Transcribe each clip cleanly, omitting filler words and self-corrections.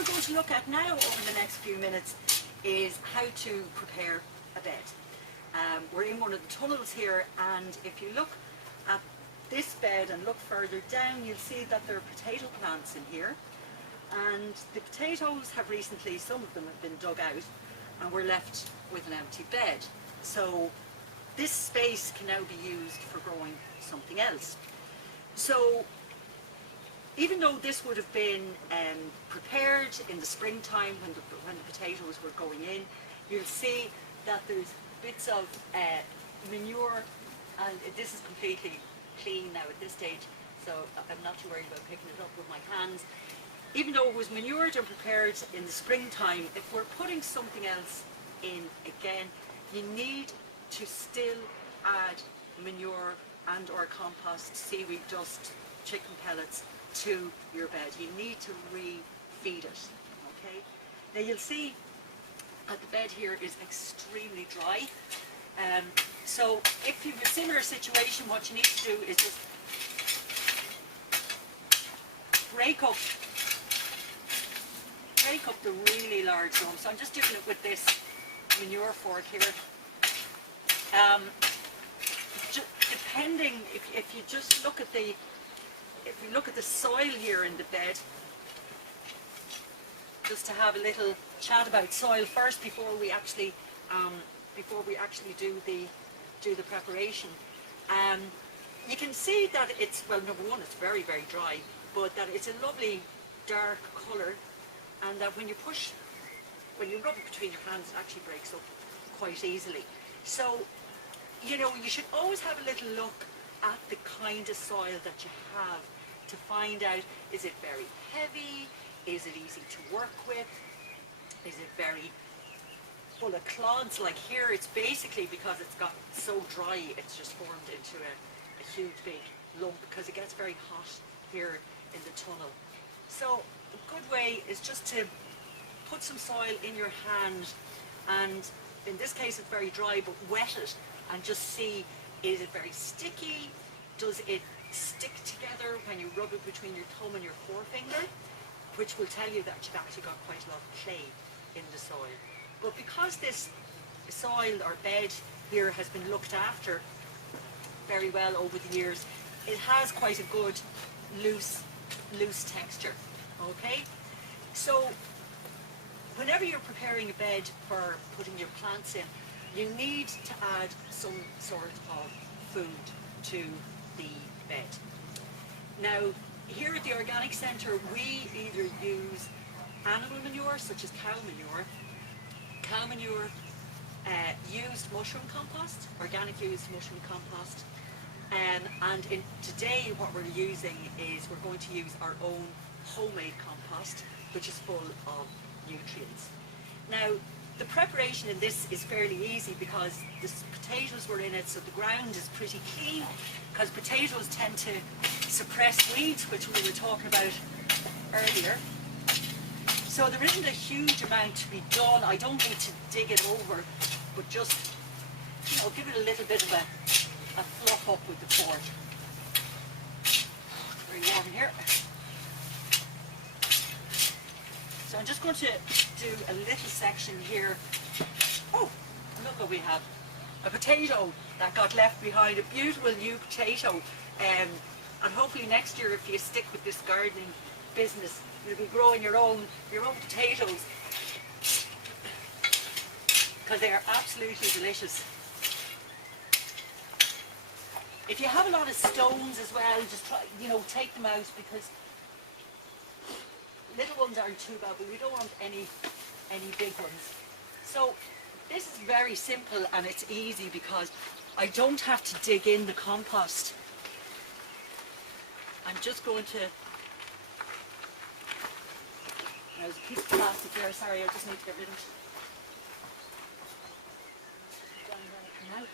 we're going to look at now over the next few minutes is how to prepare a bed. We're in one of the tunnels here, and if you look at this bed and look further down, you'll see that there are potato plants in here, and the potatoes have recently, some of them have been dug out, and we're left with an empty bed. So this space can now be used for growing something else. So even though this would have been prepared in the springtime when the potatoes were going in, you'll see that there's bits of manure, and this is completely clean now at this stage, so I'm not too worried about picking it up with my hands. Even though it was manured and prepared in the springtime, if we're putting something else in again, you need to still add manure and or compost, seaweed dust, chicken pellets to your bed. You need to re-feed it, okay? Now you'll see that the bed here is extremely dry. So if you have a similar situation, what you need to do is just break up the really large lumps. So I'm just doing it with this manure fork here. Depending, if you just look at the soil here in the bed, just to have a little chat about soil first before we actually do the preparation. You can see that it's, well, number one, it's very, very dry, but that it's a lovely dark colour, and that when you rub it between your hands, it actually breaks up quite easily. So, you know, you should always have a little look at the kind of soil that you have to find out, is it very heavy, is it easy to work with, is it very full of clods? Like here, it's basically, because it's got so dry, it's just formed into a huge big lump because it gets very hot here in the tunnel. So a good way is just to put some soil in your hand, and in this case it's very dry, but wet it and just see, is it very sticky? Does it stick together when you rub it between your thumb and your forefinger? Which will tell you that you've actually got quite a lot of clay in the soil. But because this soil or bed here has been looked after very well over the years, it has quite a good loose texture. Okay? So whenever you're preparing a bed for putting your plants in, you need to add some sort of food to the bed. Now, here at the Organic Centre, we either use animal manure, such as cow manure, used mushroom compost, organic used mushroom compost, and today what we're using is we're going to use our own homemade compost, which is full of nutrients. Now, the preparation in this is fairly easy because the potatoes were in it, so the ground is pretty clean, because potatoes tend to suppress weeds, which we were talking about earlier. So there isn't a huge amount to be done. I don't need to dig it over, but just, you know, give it a little bit of a fluff up with the fork. Very warm in here. So I'm just going to do a little section here. Oh, look what we have. A potato that got left behind, a beautiful new potato. And hopefully next year, if you stick with this gardening business, you'll be growing your own potatoes, because they are absolutely delicious. If you have a lot of stones as well, just try, you know, take them out, because little ones aren't too bad, but we don't want any big ones. So this is very simple and it's easy because I don't have to dig in the compost. I'm just going to, there's a piece of plastic there, sorry, I just need to get rid of it. Now,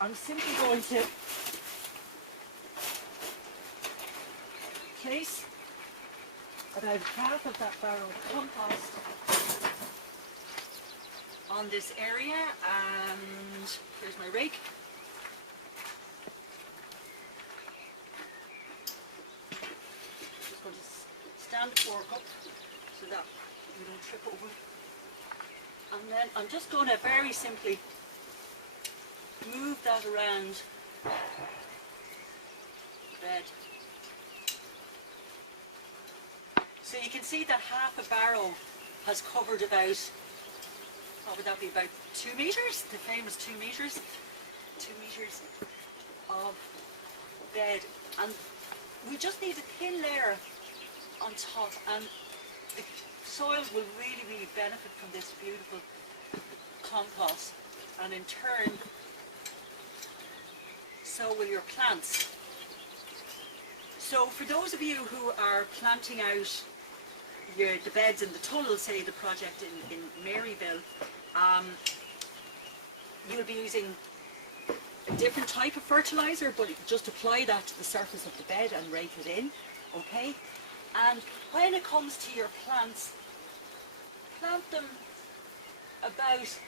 I'm simply going to place about half of that barrel of compost on this area, and here's my rake. stand the fork up so that you don't trip over. And then I'm just going to very simply move that around the bed. So you can see that half a barrow has covered about, what would that be, about 2 metres? The famous 2 metres. 2 metres of bed. And we just need a thin layer on top, and the soil will really, really benefit from this beautiful compost. And in turn, so will your plants. So for those of you who are planting out the beds in the tunnel, say the project in Maryville, you'll be using a different type of fertilizer, but just apply that to the surface of the bed and rake it in, okay? And when it comes to your plants, plant them about,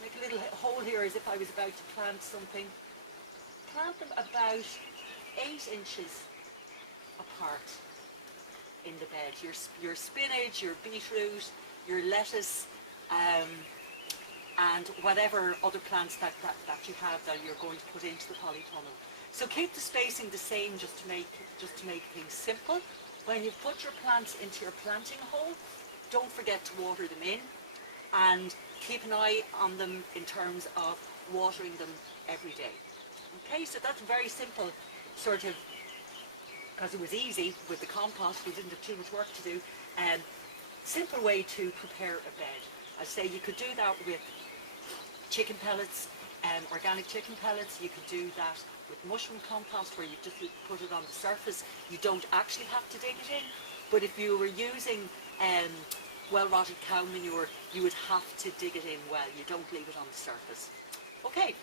make a little hole here as if I was about to plant something, plant them about 8 inches apart in the bed. Your spinach, your beetroot, your lettuce, and whatever other plants that you have that you're going to put into the polytunnel. So keep the spacing the same just to make things simple. When you put your plants into your planting hole, don't forget to water them in, and keep an eye on them in terms of watering them every day. Okay, so that's very simple, sort of, because it was easy with the compost, we didn't have too much work to do. Simple way to prepare a bed. I say you could do that with chicken pellets, organic chicken pellets. You could do that with mushroom compost, where you just put it on the surface. You don't actually have to dig it in. But if you were using well-rotted cow manure, you would have to dig it in well. You don't leave it on the surface. Okay.